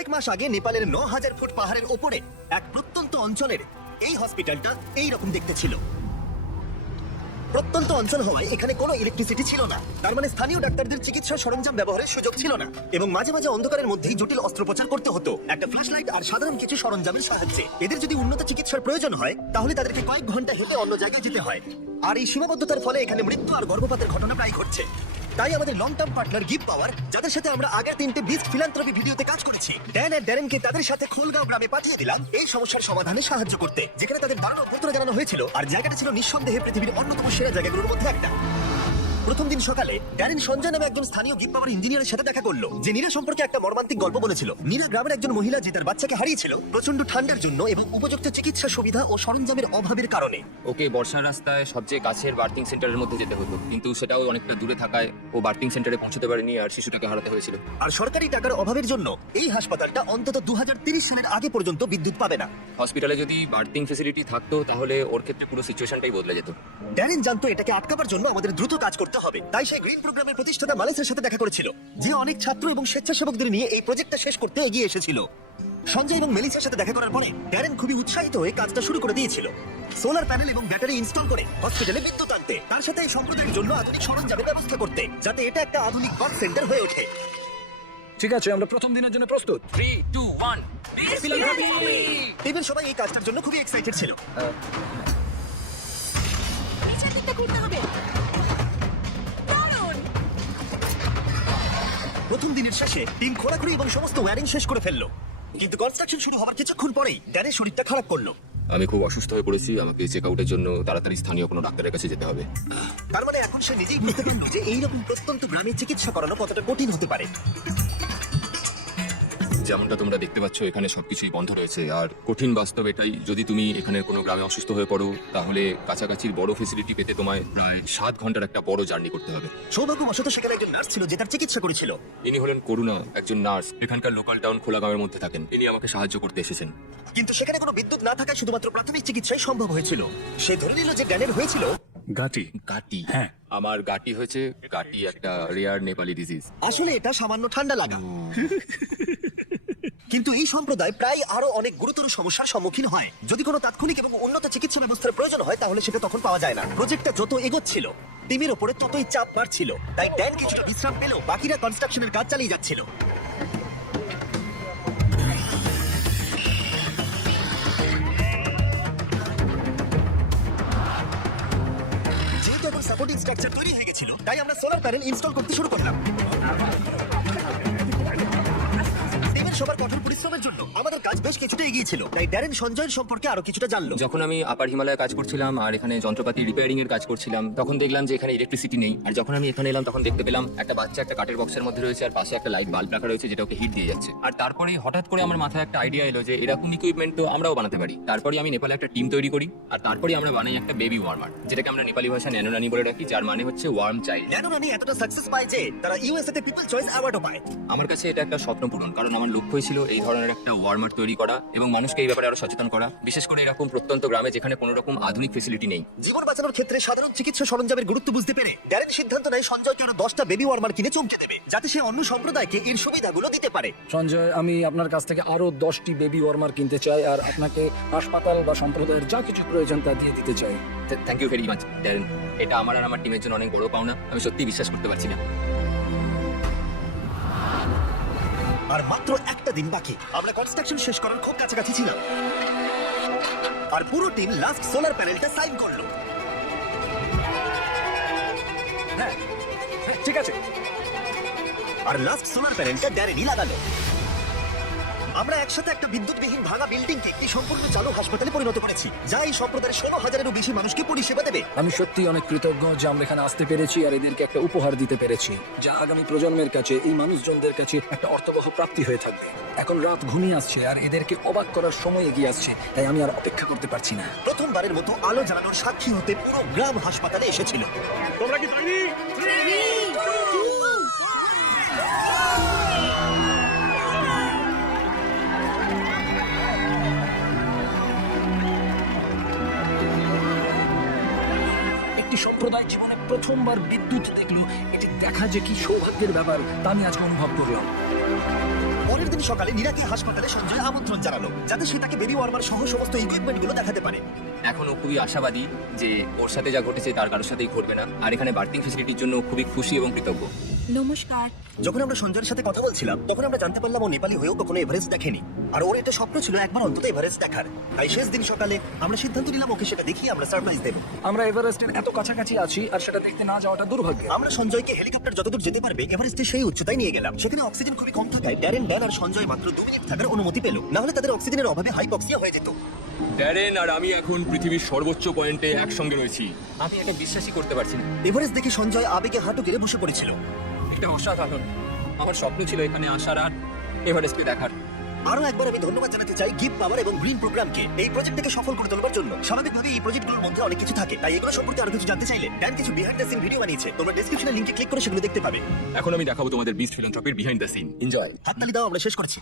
কয়েক মাস আগে নেপালের 9000 ফুট পাহাড়ের ওপরে এক প্রত্যন্ত অঞ্চলের এই হসপিটালটা এই রকম দেখতে ছিল। প্রত্যন্ত অঞ্চল হওয়ায় এখানে কোনো ইলেকট্রিসিটি ছিল না, তার মানে স্থানীয় ডাক্তারদের চিকিৎসা সরঞ্জাম ব্যবহারের সুযোগ ছিল না, এবং মাঝে মাঝে অন্ধকারের মধ্যেই জটিল অস্ত্রোপচার করতে হতো একটা ফ্ল্যাশলাইট আর সাধারণ কিছু সরঞ্জামের সাহায্যে। এদের যদি উন্নত চিকিৎসার প্রয়োজন হয় তাহলে তাদেরকে কয়েক ঘন্টা হেঁটে অন্য জায়গায় যেতে হয়, আর এই সীমাবদ্ধতার ফলে এখানে মৃত্যু আর গর্ভপাতের ঘটনা প্রায় ঘটছে। তাই আমাদের লং টার্ম পার্টনার গিভ পাওয়ার, যাদের সাথে আমরা আগের 3টে বিস্ট ফিলান্থ্রপি ভিডিওতে কাজ করেছি, ড্যান আর ড্যারেনকে তাদের সাথে খোলগাঁও গ্রামে পাঠিয়ে দিলাম এই সমস্যার সমাধানে সাহায্য করতে, যেখানে তাদের দারুণ অভ্যর্থনা জানানো হয়েছিল, আর জায়গাটা ছিল নিঃসন্দেহে পৃথিবীর অন্যতম সেরা জায়গাগুলোর মধ্যে একটা। প্রথম দিন সকালে ড্যারেন সঞ্জয় নামে একজন স্থানীয় গিভ পাওয়ার ইঞ্জিনিয়ারের সাথে দেখা করলো, যে নীরা সম্পর্কে একটা মর্মান্তিক গল্প বলেছিল। নীরা গ্রামের একজন মহিলা, যে তার বাচ্চাকে হারিয়েছিল প্রচন্ড ঠান্ডার জন্য এবং উপযুক্ত চিকিৎসা সুবিধা ও সরঞ্জামের অভাবের কারণে। ওকে বর্ষার রাস্তায় সবচেয়ে কাছের বার্থিং সেন্টারের মধ্যে যেতে হতো, কিন্তু সেটাও অনেকটা দূরে থাকায় ও বার্থিং সেন্টারে পৌঁছতে পারেনি আর শিশুটাকে হারাতে হয়েছিল। আর সরকারি টাকার অভাবের জন্য এই হাসপাতালটা অন্তত 2030 সালের আগে পর্যন্ত বিদ্যুৎ পাবে না। হসপিটালে যদি বার্থিং ফেসিলিটি থাকতো তাহলে ওর ক্ষেত্রে পুরো সিচুয়েশনটাই বদলে যেত। ড্যারেন জানতো এটাকে আটকাবার জন্য আমাদের দ্রুত কাজ করতে হবে, তাই সেই গ্রিন প্রোগ্রামের প্রতিষ্ঠাতা মালেসের সাথে দেখা করেছিল, যে অনেক ছাত্র এবং স্বেচ্ছাসেবকদের নিয়ে এই প্রজেক্টটা শেষ করতে এগিয়ে এসেছিল। সঞ্জয় এবং মেলিসার সাথে দেখা করার পরে ড্যারেন খুবই উৎসাহিত হয়ে কাজটা শুরু করে দিয়েছিল, সোলার প্যানেল এবং ব্যাটারি ইনস্টল করে হসপিটালে বিদ্যুৎ আনতে, তার সাথে এই সম্প্রদায়ের জন্য আধুনিক সরঞ্জামের ব্যবস্থা করতে, যাতে এটা একটা আধুনিক বার্থ সেন্টার হয়ে ওঠে। ঠিক আছে, আমরা প্রথম দিনের জন্য প্রস্তুত। 3, 2, 1 টিমের সবাই এই কাজটার জন্য খুবই এক্সাইটেড ছিল। নিচের দিকটা ঘুরতে হবে। দারুণ! প্রথম দিনের শেষে টিম খোলাখুলি এবং সমস্ত ওয়্যারিং শেষ করে ফেললো, কিন্তু কনস্ট্রাকশন শুরু হওয়ার কিছুক্ষণ পরেই ড্যানের শরীরটা খারাপ করলো। আমি খুব অসুস্থ হয়ে পড়েছি, আমাকে চেক আউটের জন্য তাড়াতাড়ি স্থানীয় কোনো ডাক্তারের কাছে যেতে হবে। তার মানে এখন সে নিজেই বুঝতে পারল যে এইরকম প্রত্যন্ত গ্রামে চিকিৎসা করানো কতটা কঠিন হতে পারে। যেমনটা তোমরা দেখতে পাচ্ছ, এখানে সবকিছুই বন্ধ রয়েছে, আর কঠিন বাস্তব এটাই, যদি তুমি এখানে কোনো গ্রামে অসুস্থ হয়ে পড়ো তাহলে কাছাকাছির বড় ফেসিলিটি পেতে তোমায় প্রায় 7 ঘন্টার একটা বড় জার্নি করতে হবে। সৌভাগ্যবশত সেখানে একজন নার্স ছিল যে তার চিকিৎসা করেছিল। ইনি হলেন করুণা, একজন নার্স, এখানকার লোকাল টাউন খোলাগাঁওয়ের মধ্যে থাকেন। ইনি আমাকে সাহায্য করতে এসেছেন। কিন্তু সেখানে কোনো বিদ্যুৎ না থাকায় শুধুমাত্র প্রাথমিক চিকিৎসাই সম্ভব হয়েছিল। সে ধরে নিল যে ড্যানের হয়েছিল গাটি। গাটি? হ্যাঁ। আমার গাটি হয়েছে। গাটি একটা রেয়ার নেপালি ডিজিজ। আসলে এটা সামান্য ঠান্ডা লাগা। কিন্তু এই সম্প্রদায় প্রায় আরো অনেক গুরুতর সমস্যার সম্মুখীন হয়। যদি কোনো তাৎক্ষণিক এবং উন্নত চিকিৎসা ব্যবস্থার প্রয়োজন হয় তাহলে সেটা তখন পাওয়া যায় না। প্রজেক্টটা যত এগোচ্ছিল টিমের ওপরে ততই চাপ বাড়ছিল, তাই ড্যান কিছুটা বিশ্রাম পেলেও বাকিরা কনস্ট্রাকশনের কাজ চালিয়ে যাচ্ছিল। যেহেতু এখন সাপোর্টিং স্ট্রাকচার তৈরি হয়ে গেছিল, তাই আমরা সোলার প্যানেল ইনস্টল করতে শুরু করলাম। সবার কঠোর পরিশ্রমের জন্য আমাদের কাজ বেশ কিছুটা এগিয়েছিল, তাই ড্যারেন সঞ্জয়ের সম্পর্কে আরো কিছুটা জানলো। যখন আমি আপার হিমালয়ে কাজ করছিলাম আর এখানে যন্ত্রপাতি রিপেয়ারিং এর কাজ করছিলাম, তখন দেখলাম যে এখানে ইলেকট্রিসিটি নেই। আর যখন আমি এখানে এলাম তখন দেখতে পেলাম একটা বাচ্চা একটা কাঠের বক্সের মধ্যে রয়েছে, আর পাশে একটা লাইট বাল্ব রাখা রয়েছে যেটা ওকে হিট দিয়ে যাচ্ছে। আর তারপরে হঠাৎ করে আমার মাথায় একটা আইডিয়া এলো যে এরকম ইকুইপমেন্ট তো আমরাও বানাতে পারি। তারপরে আমি নেপালে একটা টিম তৈরি করি, আর তারপরে আমরা বানাই একটা বেবি ওয়ার্মার, যেটাকে আমরা নেপালি ভাষায় ন্যানোনানি বলে রাখি, যার মানে হচ্ছে ওয়ার্ম চাইল্ড। ন্যানোনানি এতটা সাকসেস পায় যে তারা ইউএসএ তে পিপল চয়েস অ্যাওয়ার্ডও পায়। আমার কাছে এটা একটা স্বপ্ন পূরণ, কারণ আমার লক্ষ্যই ছিল এই ধরনের একটা ওয়ার্মার তৈরি করা এবং মানুষকে এই ব্যাপারে আরো সচেতন করা, বিশেষ করে এরকম প্রত্যন্ত গ্রামে যেখানে কোনো রকম আধুনিক ফেসিলিটি নেই। জীবন বাঁচানোর ক্ষেত্রে সাধারণ চিকিৎসা সরঞ্জামের গুরুত্ব বুঝতে পেরে ড্যারেন সিদ্ধান্ত নেয় সঞ্জয়কে আরো 10টা বেবি ওয়ার্মার কিনে চমকে দেবে, যাতে সে অন্য সম্প্রদায়কে এর সুবিধাগুলো দিতে পারে। সঞ্জয়, আমি আপনার কাছ থেকে আরো 10টি বেবি ওয়ার্মার কিনতে চাই, আর আপনাকে হাসপাতাল বা সম্প্রদায়ের যা কিছু প্রয়োজন তা দিয়ে দিতে চাই। Thank you very much Darren, এটা আমার আর আমার টিমের জন্য অনেক বড় পাওনা। আমি সত্যি বিশ্বাস করতে পারছি না। আর মাত্র একটা দিন বাকি, আমরা কনস্ট্রাকশন শেষ করার খুব কাছাকাছি ছিলাম, আর পুরো টিম লাস্ট সোলার প্যানেলটা সাইন করলো। হ্যাঁ, ঠিক আছে। আর লাস্ট সোলার প্যানেলটা ড্যারেনই লাগালো। আমরা একসাথে একটা বিদ্যুৎবিহীন ভাঙা বিল্ডিংকে একটি সম্পূর্ণ চালু হাসপাতালে পরিণত করেছি, যা এই সম্প্রদায়ের 16,000-এরও বেশি মানুষকে পরিষেবা দেবে। আমি সত্যি অনেক কৃতজ্ঞ যে আমরা এখানে আসতে পেরেছি আর এদেরকে একটা উপহার দিতে পেরেছি, যা আগামী প্রজন্মের কাছে, এই মানুষজনদের কাছে একটা অর্থবহ প্রাপ্তি হয়ে থাকবে। এখন রাত ঘনিয়ে আসছে আর এদেরকে অবাক করার সময় এগিয়ে আসছে, তাই আমি আর অপেক্ষা করতে পারছি না। প্রথমবারের মতো আলো জ্বালানোর সাক্ষী হতে পুরো গ্রাম হাসপাতালে এসেছিল। তোমরা কি তৈরি? একটি সম্প্রদায় জীবনে প্রথমবার বিদ্যুৎ দেখলো, এটি দেখা যে কি সৌভাগ্যের ব্যাপার তা আমি আজকে অনুভব করলাম। পরের দিন সকালে নীরাকে হাসপাতালে সঞ্জয় আমন্ত্রণ জানালো, যাতে সে তাকে বেবি ওয়ার্মার সহ সমস্ত ইকুইপমেন্ট গুলো দেখাতে পারে। এখন ও খুবই আশাবাদী যে ওর সাথে যা ঘটেছে তার কারোর সাথেই ঘটবে না, আর এখানে বার্থিং ফেসিলিটির জন্য খুবই খুশি এবং কৃতজ্ঞ। নমস্কার। যখন আমরা সঞ্জয়ের সাথে কথা বলছিলাম তখন আমরা জানতে পারলাম ও নেপালি হয়েও কখনো এভারেস্ট দেখেনি, আর ওর এটা স্বপ্ন ছিল একবার অন্তত এভারেস্ট দেখার। তাই শেষ দিন সকালে আমরা সিদ্ধান্ত নিলাম ওকে সেটা দেখিয়ে আমরা সারপ্রাইজ দেবো। আমরা এভারেস্টের এত কাছাকাছি আছি আর সেটা দেখতে না যাওয়াটা দুর্ভাগ্য। আমরা সঞ্জয়কে হেলিকপ্টার যতদূর যেতে পারবে এভারেস্টের সেই উচ্চতায় নিয়ে গেলাম। সেখানে অক্সিজেন খুবই কম থাকায় ড্যারেন, ড্যান আর সঞ্জয় মাত্র 2 মিনিট থাকার অনুমতি পেল, না হলে তাদের অক্সিজেনের অভাবে হাইপক্সিয়া হয়ে যেত। ড্যারেন আর আমি এখন পৃথিবীর সর্বোচ্চ পয়েন্টে একসঙ্গে রয়েছি। আমি এটা বিশ্বাসই করতে পারছি না। এভারেস্ট দেখে সঞ্জয় আবেগে হাঁটু গেড়ে বসে পড়েছিল। এটা অসাধারণ। আমার স্বপ্ন ছিল এখানে আসার আর এভারেস্টকে দেখার। আরো একবার আমি ধন্যবাদ জানাতে চাই গিভ পাওয়ার এবং গ্রিন প্রোগ্রামকে এই প্রজেক্টটাকে সফল করে তোলবার জন্য। স্বাভাবিকভাবে এই প্রজেক্টগুলোর মধ্যে অনেক কিছু থাকে, তাই এগুলো সম্পর্কে আরো কিছু জানতে চাইলে ড্যান কিছু বিহাইন্ড দ্য সিন ভিডিও বানিয়েছে, তোমরা ডেসক্রিপশনে লিংকে ক্লিক করে সেগুলো দেখতে পাবে। এখন আমি দেখাবো তোমাদের বিস্ট ফিলান্থ্রপির বিহাইন্ড দ্য সিন। এনজয়। হাততালি দাও, আমরা শেষ করছি।